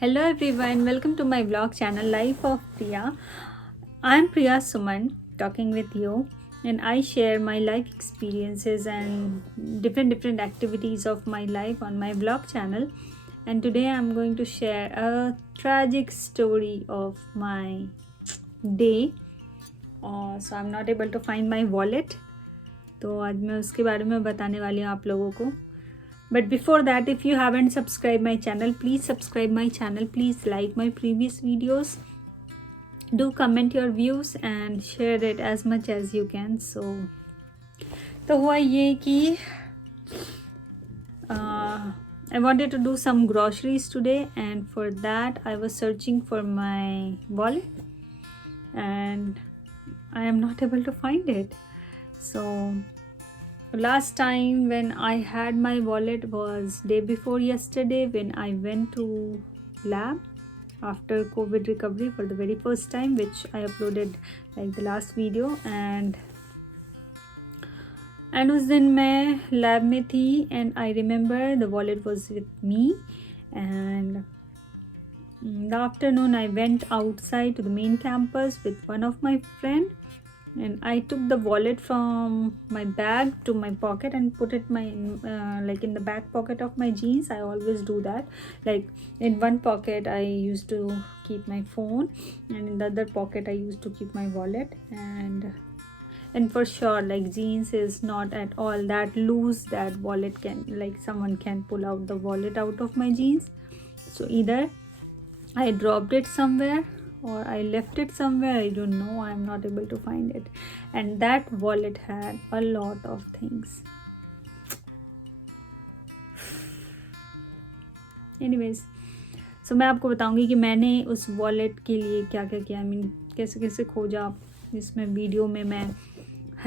Hello everyone, welcome to my vlog channel Life of Priya. I'm Priya Suman talking with you, and I share my life experiences and different activities of my life on my vlog channel. And today I'm going to share a tragic story of my day. So I'm not able to find my wallet. तो आज मैं उसके बारे में बताने वाली हूँ आप लोगों को. But before that, if you haven't subscribed my channel, please subscribe my channel. Please like my previous videos. Do comment your views and share it as much as you can. तो हुआ ये कि I wanted to do some groceries today, and for that I was searching for my wallet and I am not able to find it. So last time when I had my wallet was day before yesterday, when I went to lab after COVID recovery for the very first time, which I uploaded like the last video. and उस दिन मैं lab में थी and I remember the wallet was with me. And in the afternoon I went outside to the main campus with one of my friend, and I took the wallet from my bag to my pocket and put it like in the back pocket of my jeans. I always do that. Like in one pocket I used to keep my phone, and in the other pocket I used to keep my wallet. And for sure, like, jeans is not at all that loose that wallet can, like, someone can pull out the wallet out of my jeans. So either I dropped it somewhere or I left it somewhere. I don't know. I'm not able to find it. And that wallet had a lot of things. Anyways, so मैं आपको बताऊंगी कि मैंने उस वॉलेट के लिए क्या क्या किया. कैसे कैसे खोजा. इसमें वीडियो में मैं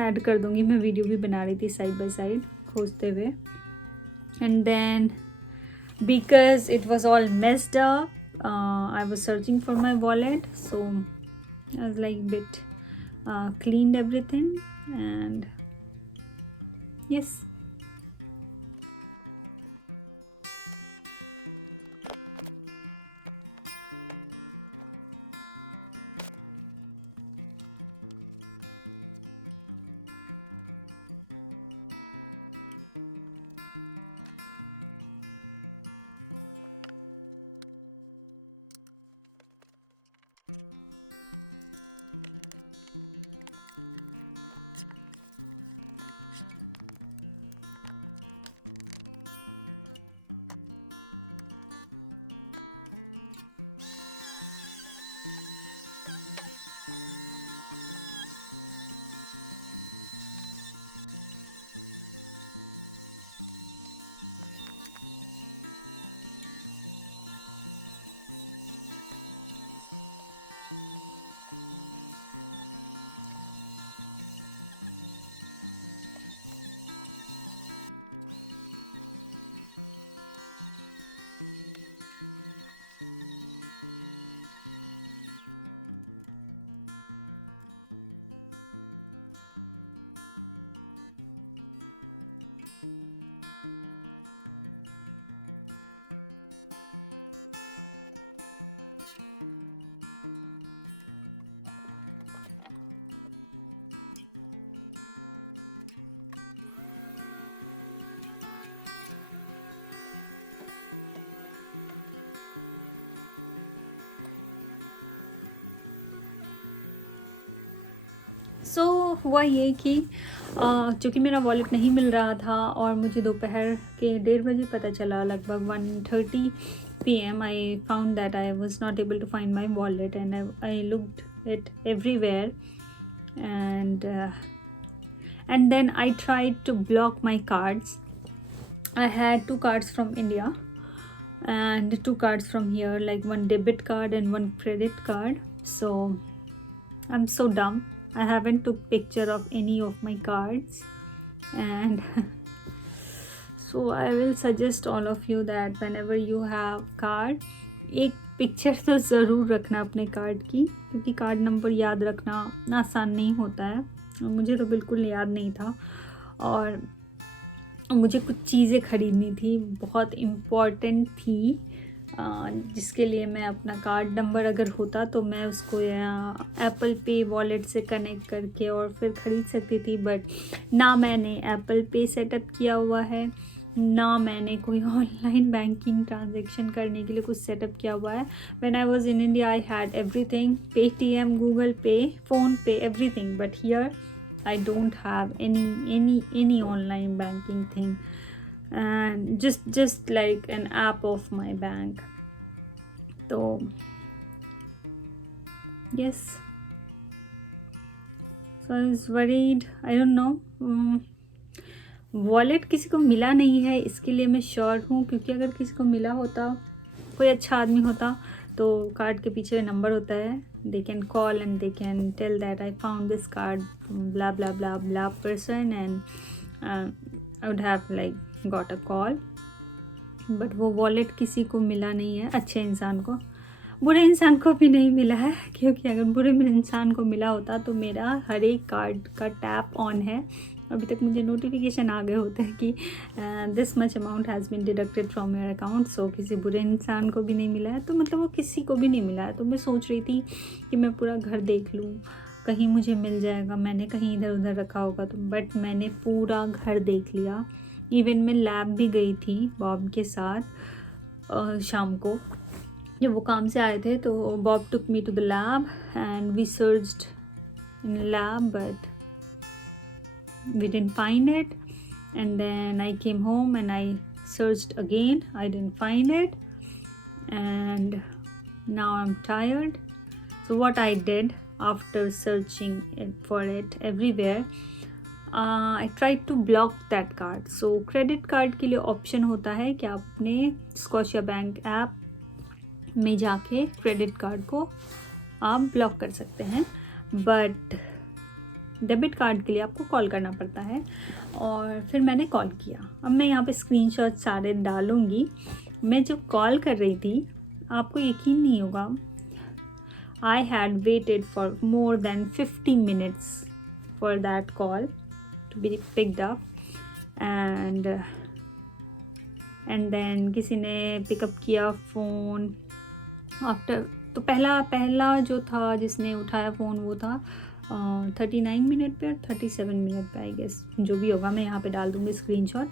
ऐड कर दूंगी. मैं वीडियो भी बना रही थी साइड बाय साइड खोजते हुए. And then because it was all messed up, I was searching for my wallet, so I was like bit cleaned everything, and yes. सो हुआ ये कि चूँकि मेरा वॉलेट नहीं मिल रहा था और मुझे दोपहर के 1:30 बजे पता चला, लगभग 1:30 PM, I found that I was not able to find my wallet, and I looked it everywhere. And then I tried to block my cards. I had 2 cards from India and 2 cards from here, like one debit card and one credit card. So I'm so dumb. I haven't took picture of any of my cards, and so I will suggest all of you that whenever you have card, एक पिक्चर तो ज़रूर रखना अपने कार्ड की, क्योंकि card number याद रखना आसान नहीं होता है. मुझे तो बिल्कुल याद नहीं था, और मुझे कुछ चीज़ें ख़रीदनी थी, बहुत इम्पॉर्टेंट थी. जिसके लिए मैं अपना कार्ड नंबर अगर होता तो मैं उसको एप्पल पे वॉलेट से कनेक्ट करके और फिर ख़रीद सकती थी, बट ना मैंने एप्पल पे सेटअप किया हुआ है, ना मैंने कोई ऑनलाइन बैंकिंग ट्रांजेक्शन करने के लिए कुछ सेटअप किया हुआ है. When I was in India I had everything, Paytm, Google पे, फ़ोन पे, everything, but here I don't have any online banking thing, and just like an app of my bank. So yes, so I was worried. I don't know. Wallet किसी को मिला नहीं है, इसके लिए मैं श्योर हूँ, क्योंकि अगर किसी को मिला होता, कोई अच्छा आदमी होता, तो कार्ड के पीछे नंबर होता है, they can call and they can tell that I found this card from blah blah blah blah person, and I would have like got a call. But वो वॉलेट किसी को मिला नहीं है, अच्छे इंसान को. बुरे इंसान को भी नहीं मिला है, क्योंकि अगर बुरे इंसान को मिला होता तो मेरा हर एक कार्ड का टैप ऑन है. अभी तक मुझे नोटिफिकेशन आ गए होते हैं कि this much amount has been deducted from your account. So किसी बुरे इंसान को भी नहीं मिला है, तो मतलब वो किसी को भी नहीं मिला है. तो मैं सोच रही थी कि मैं पूरा घर देख लूँ, कहीं मुझे मिल जाएगा, मैंने कहीं इधर उधर रखा होगा तो. बट मैंने पूरा घर देख लिया. इवन मैं लैब भी गई थी बॉब के साथ शाम को, जब वो काम से आए थे. तो Bob took me to the lab and we searched in lab, but we didn't find it. And then I came home and I searched again. I didn't find it, and now I'm tired. So what I did after searching for it everywhere, I tried to block that card. So credit card के लिए ऑप्शन होता है कि आप अपने Scotia bank app में जाके credit card को आप ब्लॉक कर सकते हैं, बट डेबिट कार्ड के लिए आपको कॉल करना पड़ता है. और फिर मैंने कॉल किया. अब मैं यहाँ पे स्क्रीनशॉट सारे डालूँगी. मैं जब कॉल कर रही थी, आपको यकीन नहीं होगा, I had waited for more than 50 minutes for that call to be picked up, and then किसी ने पिकअप किया फ़ोन आफ्टर. तो पहला जो था जिसने उठाया फ़ोन वो था 39 मिनट पे और 37 मिनट पे, आई गेस, जो भी होगा. मैं यहाँ पे डाल दूँगी screenshot.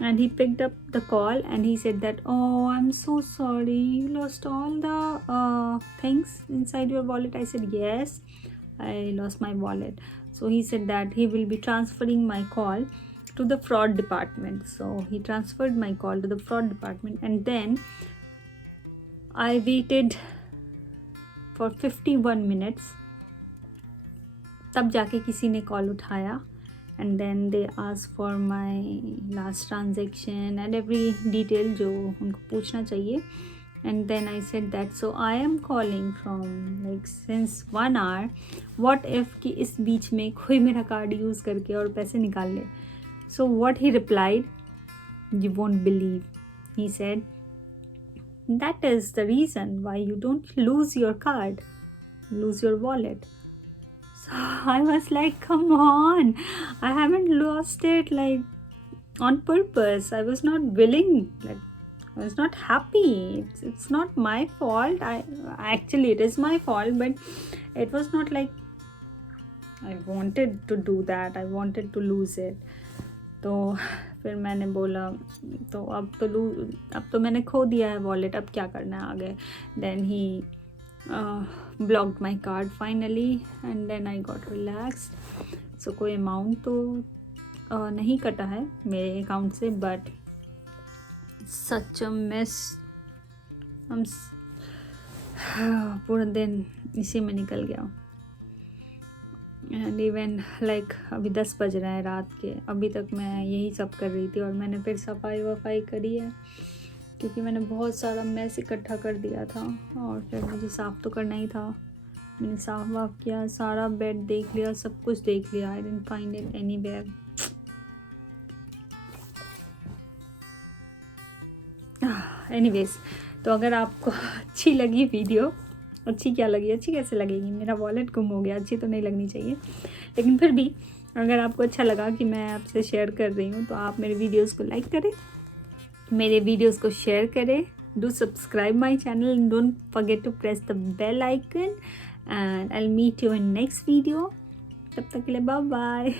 And he picked up the call and he said that I am so sorry, you lost all the things inside your wallet. I said yes, I lost my wallet. So he said that he will be transferring my call to the fraud department. So he transferred my call to the fraud department, and then I waited for 51 minutes. तब जाके किसी ने call उठाया, and then they ask for my last transaction and every detail जो उनको पूछना चाहिए. And then I said that so I am calling from like since 1 hour. What if कि इस बीच में कोई मेरा कार्ड यूज़ करके और पैसे निकाल ले. So what he replied, you won't believe. He said that is the reason why you don't lose your card, lose your wallet. So I was like, come on, I haven't lost it like on purpose. I was not willing, like I was not happy. It's not my fault. Actually it is my fault, but it was not like I wanted to do that. I wanted to lose it. तो फिर मैंने बोला तो अब तो मैंने खो दिया है वॉलेट, अब क्या करना है आगे. Then he blocked my card finally, and then I got relaxed. So कोई अमाउंट तो नहीं कटा है मेरे अकाउंट से, बट सच अ मिस. हम पूरा दिन इसी में निकल गया. एंड इवन लाइक अभी 10 बज रहे हैं रात के, अभी तक मैं यही सब कर रही थी. और मैंने फिर सफाई वफाई करी है, क्योंकि मैंने बहुत सारा मैस इकट्ठा कर दिया था और फिर मुझे साफ़ तो करना ही था. मैंने साफ वाफ किया, सारा बेड देख लिया, सब कुछ देख लिया. I didn't find it anywhere. Anyways, तो अगर आपको अच्छी लगी वीडियो, अच्छी क्या लगी, अच्छी कैसे लगेगी, मेरा वॉलेट गुम हो गया, अच्छी तो नहीं लगनी चाहिए, लेकिन फिर भी अगर आपको अच्छा लगा कि मैं आपसे शेयर कर रही हूँ, तो आप मेरे वीडियोज़ को लाइक करें, मेरे वीडियोस को शेयर करें do subscribe my channel and don't forget to press the bell icon, and I'll meet you in next video. तब तक के लिए bye bye.